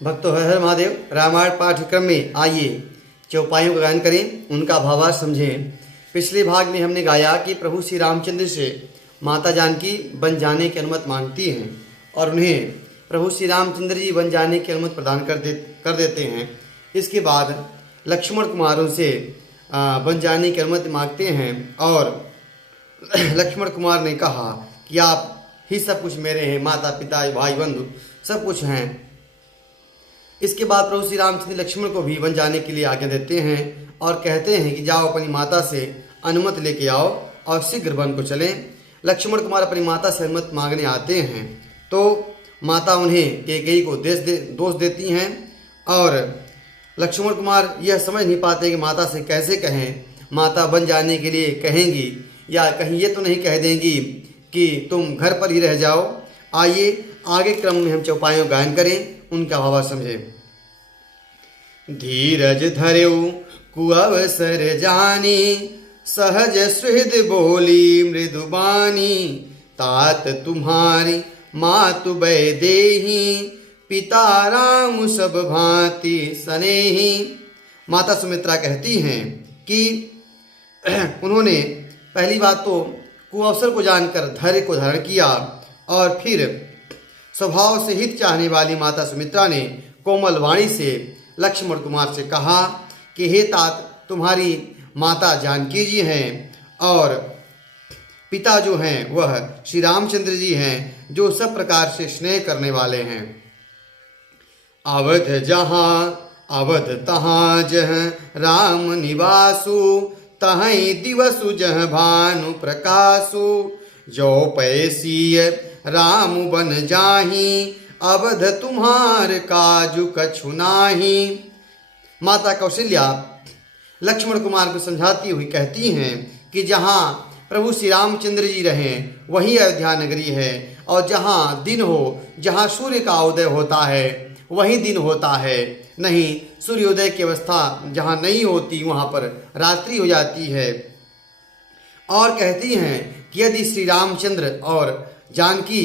भक्तों, हर हर महादेव। रामायण पाठ्यक्रम में आइए चौपाइयों का गायन करें, उनका भावार्थ समझें। पिछले भाग में हमने गाया कि प्रभु श्री रामचंद्र से माता जानकी वन जाने की अनुमति मांगती हैं और उन्हें प्रभु श्री रामचंद्र जी वन जाने की अनुमति प्रदान कर देते हैं। इसके बाद लक्ष्मण कुमार उनसे वन जाने की अनुमति मांगते हैं और लक्ष्मण कुमार ने कहा कि आप ही सब कुछ मेरे हैं, माता पिता भाई बंधु सब कुछ हैं। इसके बाद प्रभु श्री रामचंद्र लक्ष्मण को भी वन जाने के लिए आज्ञा देते हैं और कहते हैं कि जाओ अपनी माता से अनुमति लेके आओ और शीघ्र वन को चलें। लक्ष्मण कुमार अपनी माता से अनुमति मांगने आते हैं तो माता उन्हें कैकेयी को दोष देती हैं और लक्ष्मण कुमार यह समझ नहीं पाते कि माता से कैसे कहें। माता वन जाने के लिए कहेंगी या कहीं ये तो नहीं कह देंगी कि तुम घर पर ही रह जाओ। आइए आगे क्रम में हम चौपाइयों गायन करें, उनका भावार्थ समझें। धीरज धर्यो कुअवसर जानी, सहज सुहृद बोली मृदुबानी। तात तुम्हारी मातु वैदेही, पिता राम सब भांति सनेही। माता सुमित्रा कहती हैं कि उन्होंने पहली बात तो कुअवसर को जानकर धैर्य को धारण किया और फिर स्वभाव से हित चाहने वाली माता सुमित्रा ने कोमल वाणी से लक्ष्मण कुमार से कहा कि हे तात, तुम्हारी माता जानकी जी हैं और पिता जो हैं वह श्री रामचंद्र जी हैं, जो सब प्रकार से स्नेह करने वाले हैं। अवध जहाँ अवध तहाँ जह राम निवासु, तहीं दिवसु जह भानु प्रकाशु। जो पैसीय राम बन जाही, अवध तुम्हार काजु कछु नाही। माता कौशल्या लक्ष्मण कुमार को समझाती हुई कहती हैं कि जहाँ प्रभु श्री रामचंद्र जी रहें वही अयोध्या नगरी है और जहाँ दिन हो, जहाँ सूर्य का उदय होता है वही दिन होता है। नहीं, सूर्योदय की अवस्था जहाँ नहीं होती वहाँ पर रात्रि हो जाती है। और कहती हैं कि यदि श्री रामचंद्र और जानकी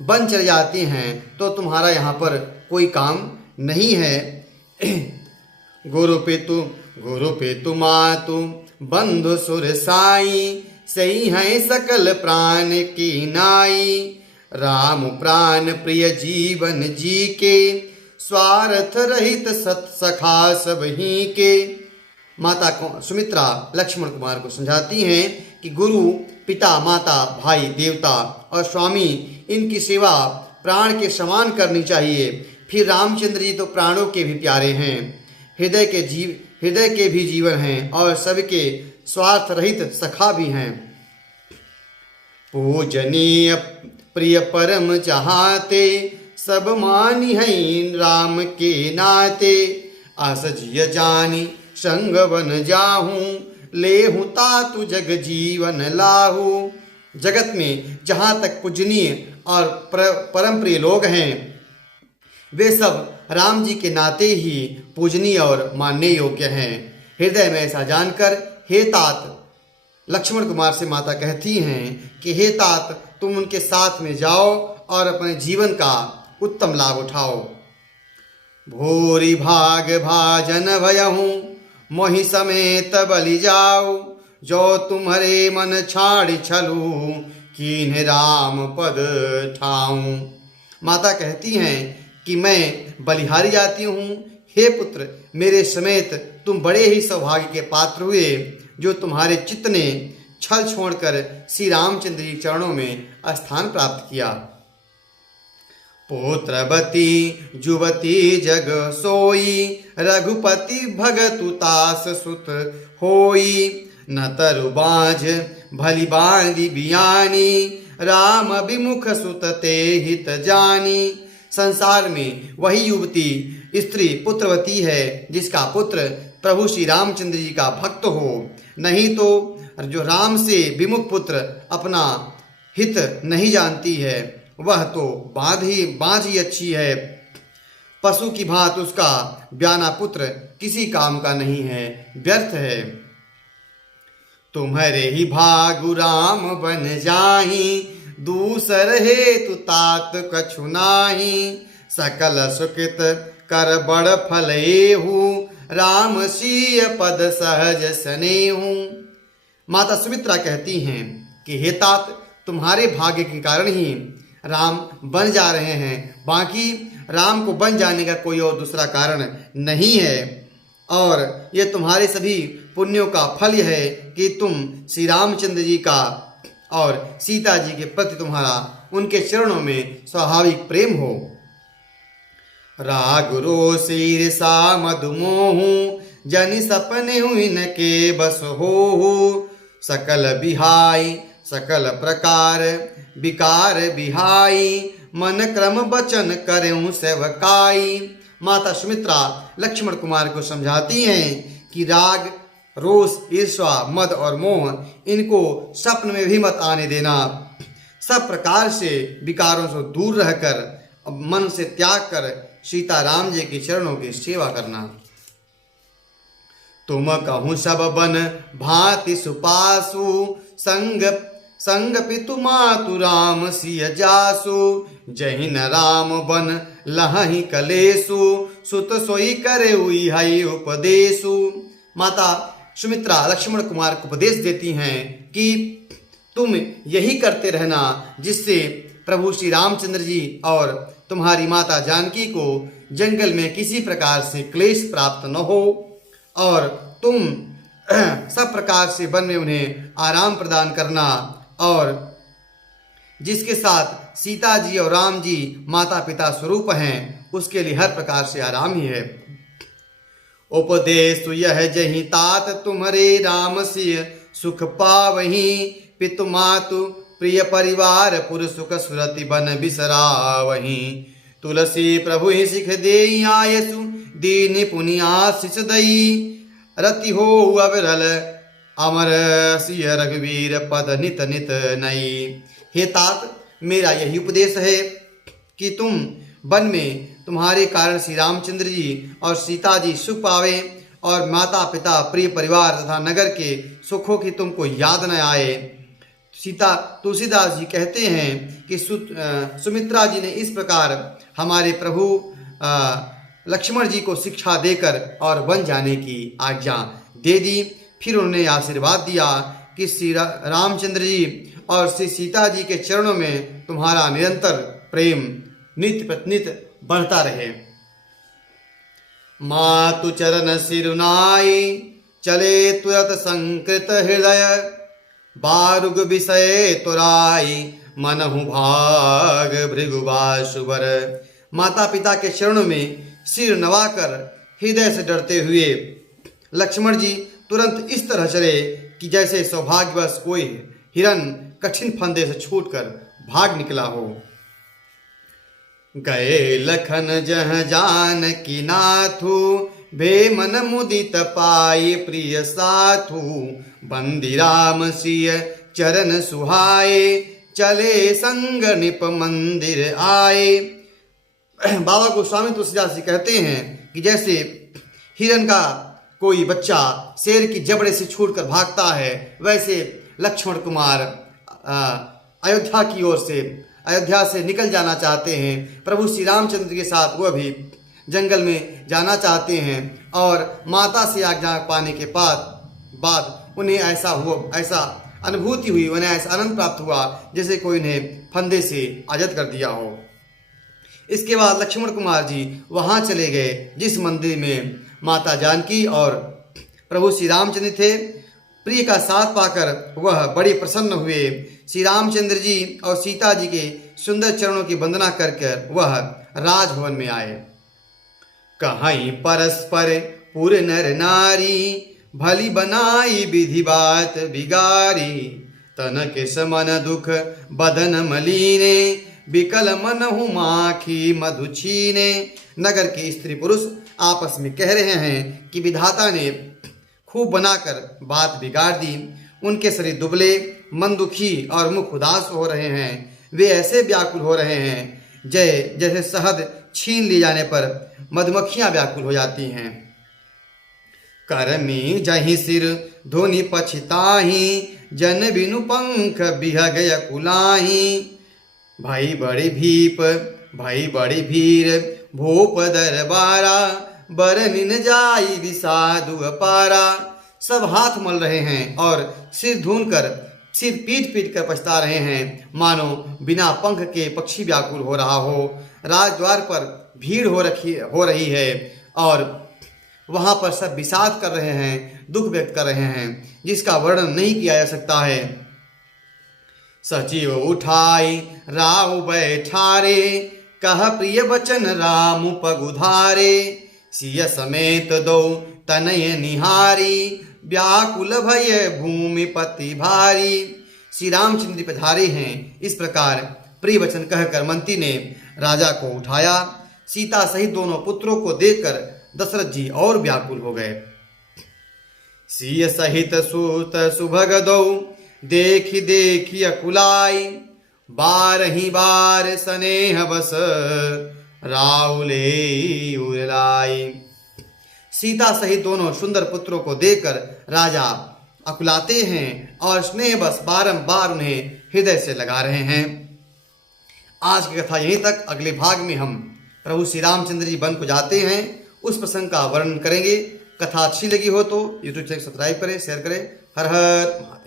वन चले जाते हैं तो तुम्हारा यहाँ पर कोई काम नहीं है। गुरु पे तु मातु बंधु सुर साई, सही है सकल प्राण की नाई। राम प्राण प्रिय जीवन जी के, स्वार्थ रहित सत सखा सब ही के। माता को सुमित्रा लक्ष्मण कुमार को समझाती हैं कि गुरु, पिता, माता, भाई, देवता और स्वामी, इनकी सेवा प्राण के समान करनी चाहिए। फिर रामचंद्र जी तो प्राणों के भी प्यारे हैं, हृदय के भी जीवन हैं और सबके स्वार्थ रहित सखा भी हैं। पूजनीय प्रिय परम चाहते, सब मानी हैं राम के नाते। असजिय जानी संग वन जाहूं, लेहूं तातु जग जीवन लाहू। जगत में जहाँ तक पूजनीय और परम प्रिय लोग हैं वे सब राम जी के नाते ही पूजनीय और मानने योग्य हैं। हृदय में ऐसा जानकर हे तात, लक्ष्मण कुमार से माता कहती हैं कि हे तात, तुम उनके साथ में जाओ और अपने जीवन का उत्तम लाभ उठाओ। भूरि भाग भाजन भयहूँ, मोहि समेत बलि जाओ। जो तुम्हारे मन छाड़ छलू, कीन्ह राम पद ठाऊं। माता कहती हैं कि मैं बलिहारी जाती हूँ। हे पुत्र, मेरे समेत तुम बड़े ही सौभाग्य के पात्र हुए जो तुम्हारे चित्त ने छल छोड़कर श्री रामचंद्र जी चरणों में स्थान प्राप्त किया। पुत्रवती जुवती जग सोई, रघुपति भगतु तास सुत होई। न तरु बाझ भली बांधी बियानी, राम विमुख सुत ते हित जानी। संसार में वही युवती स्त्री पुत्रवती है जिसका पुत्र प्रभु श्री रामचंद्र जी का भक्त हो, नहीं तो जो राम से विमुख पुत्र अपना हित नहीं जानती है वह तो बांझ ही अच्छी है। पशु की भांति उसका ब्याना पुत्र किसी काम का नहीं है, व्यर्थ है। तुम्हारे ही भागु राम बन जाही, दूसर हेतु तात कछु नाही। सकल सुकृत कर बड़ फल एहू, राम सीय पद सहज सनेहू। माता सुमित्रा कहती हैं कि हे तात, तुम्हारे भाग्य के कारण ही राम बन जा रहे हैं, बाकी राम को बन जाने का कोई और दूसरा कारण नहीं है। और ये तुम्हारे सभी पुण्यों का फल यह है कि तुम श्री रामचंद्र जी का और सीता जी के प्रति तुम्हारा उनके चरणों में स्वाभाविक प्रेम हो। राग रोष ईर्षा मधुमोह, जनि सपने हुइन के बस हो। सकल बिहाई सकल प्रकार विकार बिहाई, मन क्रम बचन करें सेवकाई। माता सुमित्रा लक्ष्मण कुमार को समझाती हैं कि राग रोष ईर्ष्या मद और मोह इनको स्वप्न में भी मत आने देना। सब प्रकार से विकारों से दूर रहकर मन से त्याग कर सीता राम जी के चरणों की सेवा करना। तुम कहूँ सब बन भांति सुपासु, संग पितु मातु राम सिय जासु। जहि न राम बन लहहि कलेसु, सुत सोई करे हुई हई उपदेशु। माता सुमित्रा लक्ष्मण कुमार को उपदेश देती हैं कि तुम यही करते रहना जिससे प्रभु श्री रामचंद्र जी और तुम्हारी माता जानकी को जंगल में किसी प्रकार से क्लेश प्राप्त न हो, और तुम सब प्रकार से वन में उन्हें आराम प्रदान करना, और जिसके साथ सीता जी और राम जी माता पिता स्वरूप हैं उसके लिए हर प्रकार से आराम ही है। उपदेश यह जहि तात तुम्हारे राम सिय, सुख पावही पितु मातु प्रिय परिवार, पुर सुख सुरति बन बिसरावही। तुलसी प्रभु ही सिख देई आयसु, दीन पुनियाशिष दई। रति हो अविरल अमर सिय, रघुवीर पद नित नित नई। हे तात, मेरा यही उपदेश है कि तुम वन में तुम्हारे कारण श्री रामचंद्र जी और सीता जी सुख पावे, और माता पिता प्रिय परिवार तथा नगर के सुखों की तुमको याद न आए। सीता तुलसीदास जी कहते हैं कि सुमित्रा जी ने इस प्रकार हमारे प्रभु लक्ष्मण जी को शिक्षा देकर और वन जाने की आज्ञा दे दी। फिर उन्होंने आशीर्वाद दिया कि श्री रामचंद्र जी और श्री सीता जी के चरणों में तुम्हारा निरंतर प्रेम नित्य प्रतिनित बढ़ता रहे। मातु चरण सिरुनाई, चले तुरत संकृत हृदय। बारुग विषय तुराई, मनहु भाग भृगुबाशुवर। माता पिता के चरणों में सिर नवाकर हृदय से डरते हुए लक्ष्मण जी तुरंत इस तरह चले कि जैसे सौभाग्यवश कोई हिरन कठिन फंदे से छूटकर भाग निकला हो। गए लखन जह जान की नाथू, भे मन मुदित पाए प्रिय साथू। बंदी राम सिय चरण सुहाए, चले संग निप मंदिर आए। बाबा गोस्वामी तुलसीदास जी कहते हैं कि जैसे हिरन का कोई बच्चा शेर की जबड़े से छूटकर भागता है, वैसे लक्ष्मण कुमार अयोध्या से निकल जाना चाहते हैं। प्रभु श्री रामचंद्र के साथ वह भी जंगल में जाना चाहते हैं, और माता से आज्ञा पाने के बाद उन्हें ऐसा अनुभूति हुई, उन्हें ऐसा आनंद प्राप्त हुआ जैसे कोई उन्हें फंदे से आज़ाद कर दिया हो। इसके बाद लक्ष्मण कुमार जी वहाँ चले गए जिस मंदिर में माता जानकी और प्रभु श्री रामचंद्र थे। प्रिय का साथ पाकर वह बड़े प्रसन्न हुए। श्री रामचंद्र जी और सीता जी के सुंदर चरणों की वंदना कर वह राजभवन में आए। कहीं परस्पर पुर नर नारी, भली बनाई विधि बात बिगारी। तन के समन दुख बदन मलीने, विकल मनहु माखी मधु छीने। नगर के स्त्री पुरुष आपस में कह रहे हैं कि विधाता ने खूब बनाकर बात बिगाड़ दी। उनके शरीर दुबले, मन दुखी और मुख उदास हो रहे हैं। वे ऐसे व्याकुल हो रहे हैं जैसे शहद छीन लिए जाने पर मधुमक्खियां व्याकुल हो जाती हैं। करमी जहि सिर धोनी पछिताही, जन बिनु पंख बिहग कुलाही। भाई बड़े भीप भई बड़ी भीड़ भूप दरबारा, बरनि न जाई विषादु अपारा। सब हाथ मल रहे हैं और सिर धून कर, सिर पीट पीट कर पछता रहे हैं, मानो बिना पंख के पक्षी व्याकुल हो रहा हो। राजद्वार पर भीड़ हो रही है और वहाँ पर सब विषाद कर रहे हैं, दुख व्यक्त कर रहे हैं, जिसका वर्णन नहीं किया जा सकता है। सचिव उठाई राहु बैठारे, कह प्रिय वचन राम पगुधारे। सिय समेत दो तनय निहारी, व्याकुल भय भूमि पति भारी। श्री रामचंद्र पधारे हैं। इस प्रकार प्रिय वचन कहकर मंत्री ने राजा को उठाया। सीता सहित दोनों पुत्रों को देखकर दशरथ जी और व्याकुल हो गए। सिय सहित सूत सुभग दो, देखी देखी अकुलाई। बारही बार स्नेह बस, राउले उलाई। सीता सहित दोनों सुंदर पुत्रों को देखकर राजा अकुलाते हैं और स्नेह बस बारंबार उन्हें हृदय से लगा रहे हैं। आज की कथा यहीं तक। अगले भाग में हम प्रभु श्री रामचंद्र जी वन को जाते हैं, उस प्रसंग का वर्णन करेंगे। कथा अच्छी लगी हो तो यूट्यूब चैनल सब्सक्राइब करें, शेयर करें। हर हर महादेव।